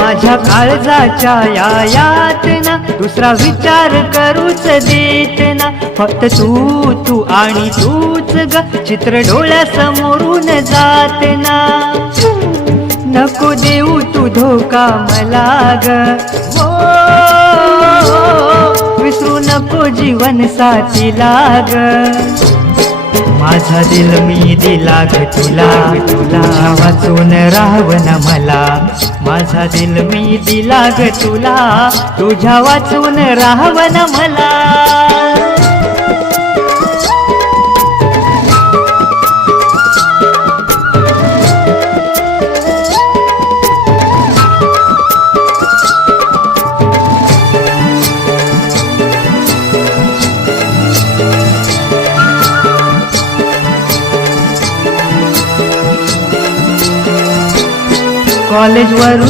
माझ्या काळजाच्या या यातना दुसरा विचार करूच देत ना. फक्त तू तू आणि तूच ग, चित्र डोळ्यासमोरून जात ना. नको देऊ तू धोका मला ग, हो विसरू नको जीवन साथीला ग. माझा दिल मी दिला ग तुला, तुझ्या वाचून राहावं ना मला. माझा दिल मी दिला ग तुला, तुझ्या वाचून राहावं ना मला. कॉलेजवरून